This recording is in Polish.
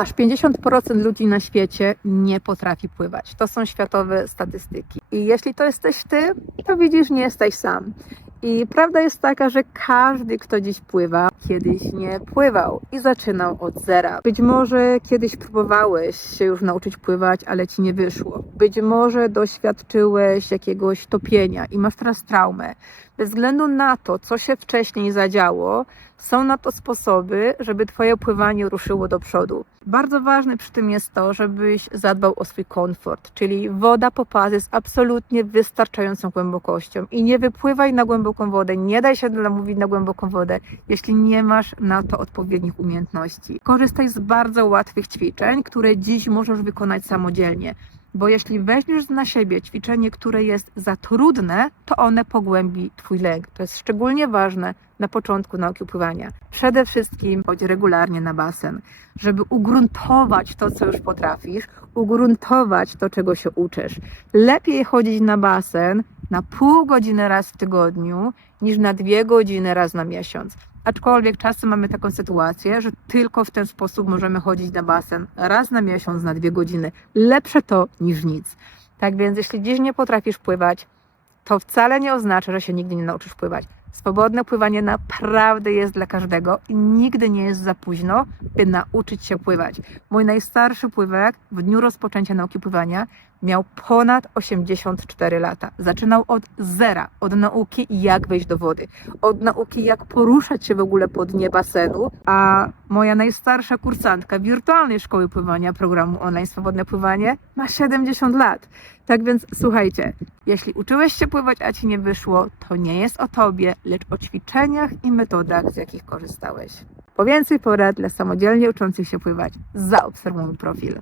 Aż 50% ludzi na świecie nie potrafi pływać. To są światowe statystyki. I jeśli to jesteś ty, to widzisz, nie jesteś sam. I prawda jest taka, że każdy, kto dziś pływa, kiedyś nie pływał i zaczynał od zera. Być może kiedyś próbowałeś się już nauczyć pływać, ale ci nie wyszło. Być może doświadczyłeś jakiegoś topienia i masz teraz traumę. Bez względu na to, co się wcześniej zadziało, są na to sposoby, żeby Twoje pływanie ruszyło do przodu. Bardzo ważne przy tym jest to, żebyś zadbał o swój komfort, czyli woda po pas jest absolutnie wystarczającą głębokością i nie wypływaj na głęboką wodę, nie daj się namówić na głęboką wodę, jeśli nie masz na to odpowiednich umiejętności. Korzystaj z bardzo łatwych ćwiczeń, które dziś możesz wykonać samodzielnie. Bo jeśli weźmiesz na siebie ćwiczenie, które jest za trudne, to one pogłębi Twój lęk. To jest szczególnie ważne na początku nauki pływania. Przede wszystkim chodź regularnie na basen, żeby ugruntować to, co już potrafisz, ugruntować to, czego się uczysz. Lepiej chodzić na basen na pół godziny raz w tygodniu, niż na dwie godziny raz na miesiąc. Aczkolwiek czasem mamy taką sytuację, że tylko w ten sposób możemy chodzić na basen raz na miesiąc, na dwie godziny. Lepsze to niż nic. Tak więc, jeśli dziś nie potrafisz pływać, to wcale nie oznacza, że się nigdy nie nauczysz pływać. Swobodne pływanie naprawdę jest dla każdego i nigdy nie jest za późno, by nauczyć się pływać. Mój najstarszy pływak w dniu rozpoczęcia nauki pływania miał ponad 84 lata. Zaczynał od zera, od nauki jak wejść do wody, od nauki jak poruszać się w ogóle po dnie basenu, a moja najstarsza kursantka wirtualnej szkoły pływania programu online Swobodne Pływanie ma 70 lat. Tak więc słuchajcie, jeśli uczyłeś się pływać, a ci nie wyszło, to nie jest o tobie, lecz o ćwiczeniach i metodach, z jakich korzystałeś. Po więcej porad dla samodzielnie uczących się pływać, zaobserwuj profil.